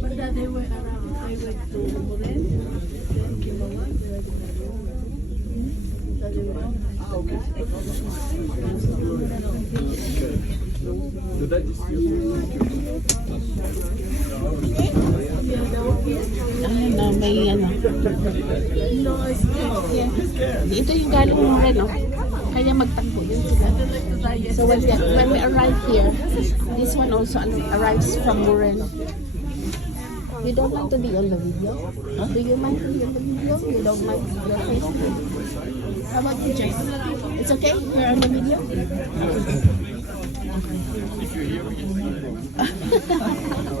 But that they went around. I went to Lauterbrunnen, then Gimmelwald, then they went. Ayan na, may ano. Ito yung galing mo rin, oh. Kaya magtakbo yun sila. So when we arrive here, this one also arrives from Buren. You don't want to be on the video? Do you mind to be on the video? You don't mind your face? How about you, Jess? It's okay? You're on the video? Okay.